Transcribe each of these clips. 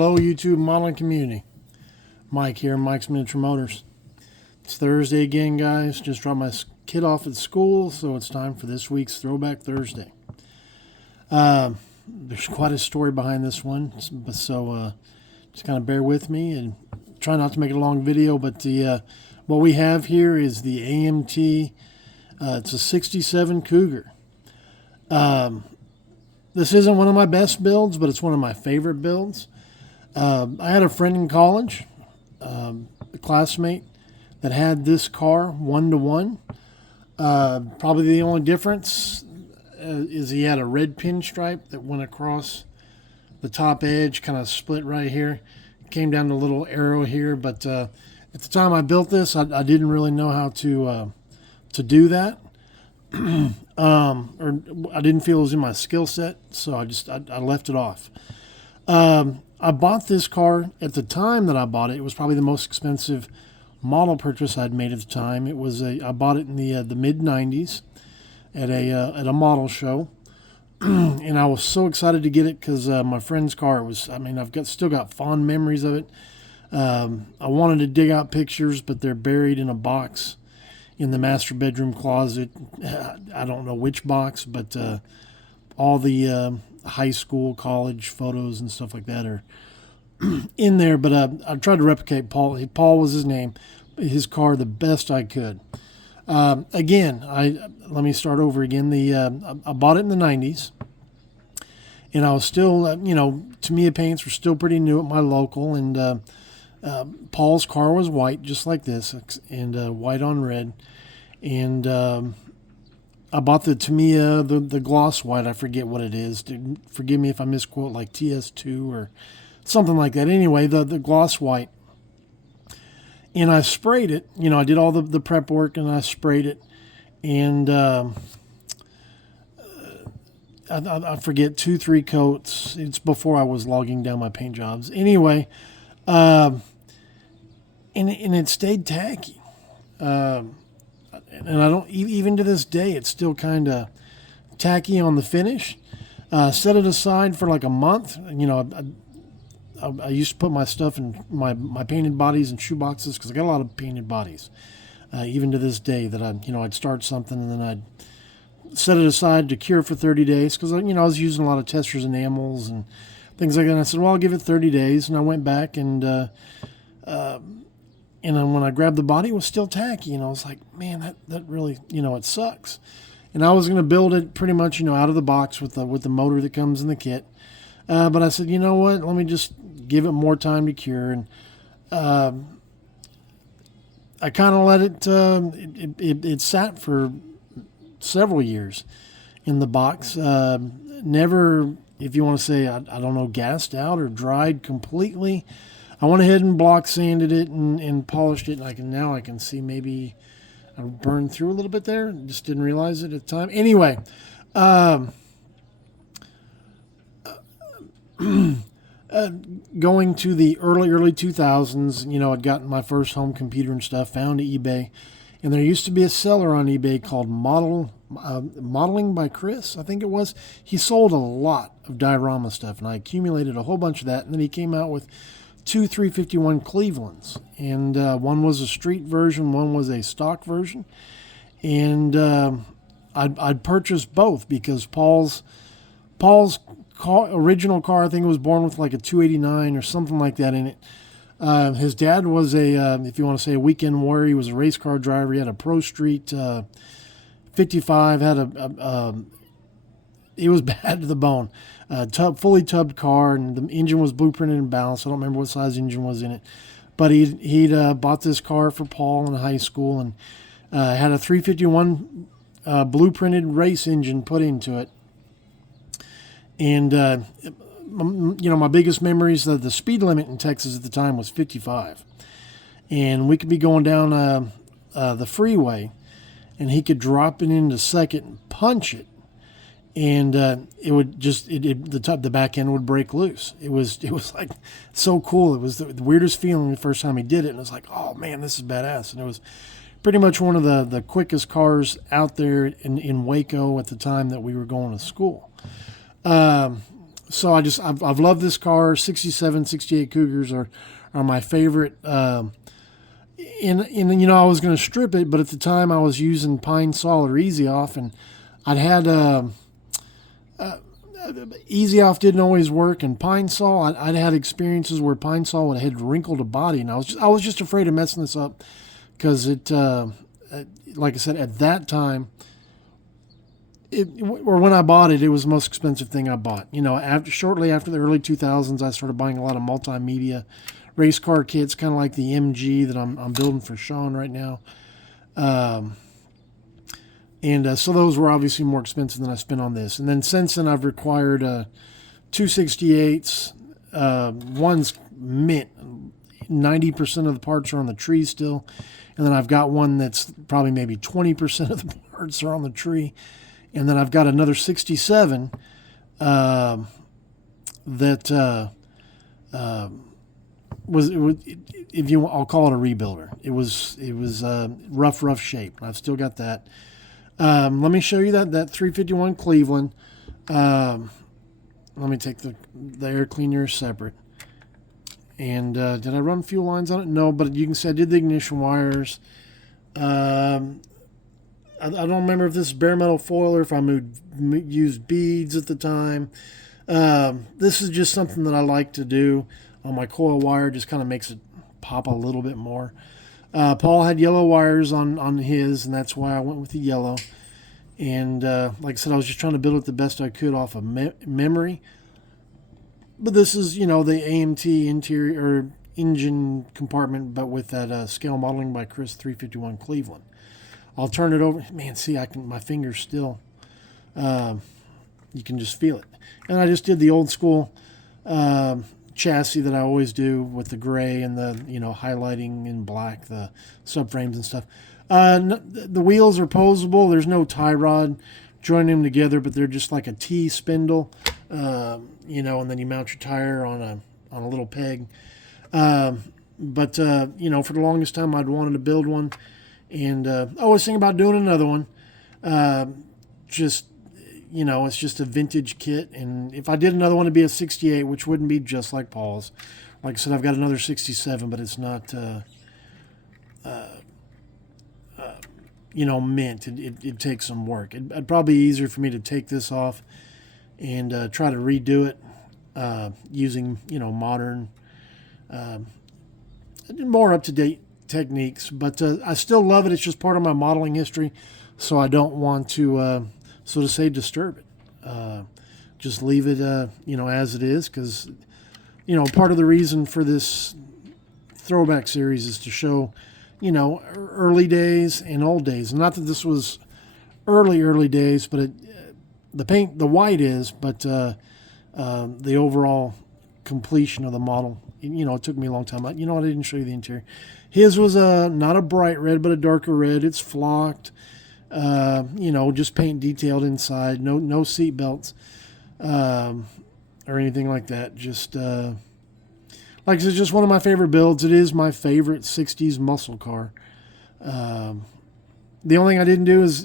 Hello, YouTube modeling community. Mike here, Mike's Miniature Motors. It's Thursday again, guys. Just dropped my kid off at school, so it's time for this week's Throwback Thursday. There's quite a story behind this one, so just kind of bear with me and try not to make it a long video. But what we have here is the AMT. It's a 67 Cougar. This isn't one of my best builds, but it's one of my favorite builds. I had a friend in college, a classmate, that had this car 1-to-1. Probably the only difference is he had a red pinstripe that went across the top edge, kind of split right here. Came down to a little arrow here, but at the time I built this, I didn't really know how to do that. Or I didn't feel it was in my skill set, so I left it off. I bought this car at the time that I bought it. It was probably the most expensive model purchase I'd made at the time. I bought it in the mid '90s at a model show, and I was so excited to get it because my friend's car was. I mean, still got fond memories of it. I wanted to dig out pictures, but they're buried in a box in the master bedroom closet. I don't know which box, but all the high school, college photos and stuff like that are in there. But I tried to replicate Paul. Paul was his name. His car the best I could. Again, let me start over again. I bought it in the '90s, and I was still, Tamiya paints were still pretty new at my local, and Paul's car was white, just like this, and white on red. And I bought the Tamiya, the gloss white. I forget what it is. Forgive me if I misquote, like TS2 or something like that. Anyway, the gloss white. And I sprayed it. I did all the prep work, and I sprayed it. And I forget, 2-3 coats. It's before I was logging down my paint jobs. Anyway, and it stayed tacky. And I don't, even to this day, it's still kind of tacky on the finish. Set it aside for like a month. I used to put my stuff in my painted bodies and shoe boxes because I got a lot of painted bodies. Even to this day, that I'd start something and then I'd set it aside to cure for 30 days because I was using a lot of Testor's enamels and things like that. And I said, well, I'll give it 30 days, and I went back and then when I grabbed the body, it was still tacky. I was like, man, that really, it sucks. And I was going to build it pretty much, out of the box with the motor that comes in the kit. But I said, you know what? Let me just give it more time to cure. And I kind of let it sat for several years in the box. Never, if you want to say, I don't know, gassed out or dried completely. I went ahead and block sanded it and polished it, and now I can see maybe I burned through a little bit there. Just didn't realize it at the time. Anyway, going to the early 2000s, I'd gotten my first home computer and stuff, found eBay, and there used to be a seller on eBay called Modeling by Chris, I think it was. He sold a lot of diorama stuff, and I accumulated a whole bunch of that, and then he came out with 2 351 Clevelands, and one was a street version, one was a stock version, and I'd purchased both because Paul's original car, I think it was born with like a 289 or something like that in it. His dad was if you want to say, a weekend warrior. He was a race car driver. He had a Pro Street 55, had it was bad to the bone. Fully tubbed car, and the engine was blueprinted and balanced. I don't remember what size engine was in it, but he'd bought this car for Paul in high school, and had a 351 blueprinted race engine put into it. And my biggest memories of the speed limit in Texas at the time was 55, and we could be going down the freeway, and he could drop it into second and punch it. And it would just the back end would break loose. It was like so cool. It was the weirdest feeling the first time he did it, and it was like, oh man, this is badass. And it was pretty much one of the quickest cars out there in Waco at the time that we were going to school. So I've loved this car. 67, 68 Cougars are my favorite. And you know, I was going to strip it, but at the time I was using Pine Sol or Easy Off, and I'd had Easy Off didn't always work, and Pine Sol I'd had experiences where Pine Sol had wrinkled a body, and I was just afraid of messing this up because it like I said, at that time, or when I bought it, it was the most expensive thing I bought. You know, shortly after the early 2000s, I started buying a lot of multimedia race car kits, kind of like the MG that I'm building for Sean right now. So those were obviously more expensive than I spent on this. And then since then, I've required 268s. One's mint. 90% of the parts are on the tree still. And then I've got one that's probably maybe 20% of the parts are on the tree. And then I've got another 67 that I'll call it a rebuilder. It was rough shape. I've still got that. Let me show you that 351 Cleveland. Let me take the air cleaner separate. And did I run fuel lines on it? No, but you can see I did the ignition wires. I don't remember if this is bare metal foil or if I used beads at the time. This is just something that I like to do on my coil wire. Just kind of makes it pop a little bit more. Paul had yellow wires on his, and that's why I went with the yellow. And like I said, I was just trying to build it the best I could off of memory. But this is, you know, the AMT interior or engine compartment, but with that scale modeling by Chris 351 Cleveland. I'll turn it over. Man, see, my fingers still, you can just feel it. And I just did the old school chassis that I always do with the gray and the, you know, highlighting in black, the subframes and stuff. The wheels are posable. There's no tie rod joining them together, but they're just like a T spindle, you know, and then you mount your tire on a little peg. But you know, for the longest time, I'd wanted to build one. And I was thinking about doing another one. Just, you know, it's just a vintage kit. And if I did another one, it'd be a 68, which wouldn't be just like Paul's. Like I said, I've got another 67, but it's not, you know, mint. It takes some work. It'd probably be easier for me to take this off and try to redo it using, you know, modern, more up-to-date techniques, but I still love it. It's just part of my modeling history, so I don't want to, so to say, disturb it. Just leave it, you know, as it is, because, you know, part of the reason for this throwback series is to show, you know, early days and old days. Not that this was early days, but the white is, but the overall completion of the model. You know, it took me a long time. You know what? I didn't show you the interior. His was not a bright red, but a darker red. It's flocked. You know, just paint detailed inside. No seat belts or anything like that. Just like I said, just one of my favorite builds. It is my favorite 60s muscle car. The only thing I didn't do is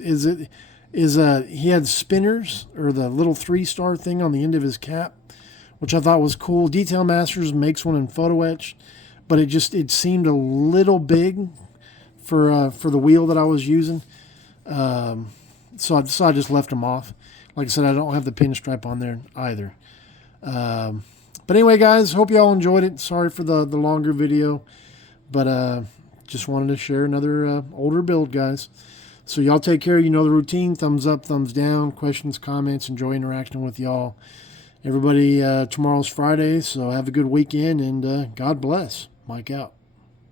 he had spinners, or the little 3-star thing on the end of his cap, which I thought was cool. Detail Masters makes one in photo etch, but it seemed a little big for the wheel that I was using. So I just left them off. Like I said, I don't have the pinstripe on there either. But anyway, guys, hope you all enjoyed it. Sorry for the longer video, but just wanted to share another older build, guys. So y'all take care. You know the routine. Thumbs up, thumbs down, questions, comments. Enjoy interacting with y'all. Everybody, tomorrow's Friday, so have a good weekend, and God bless. Mike out.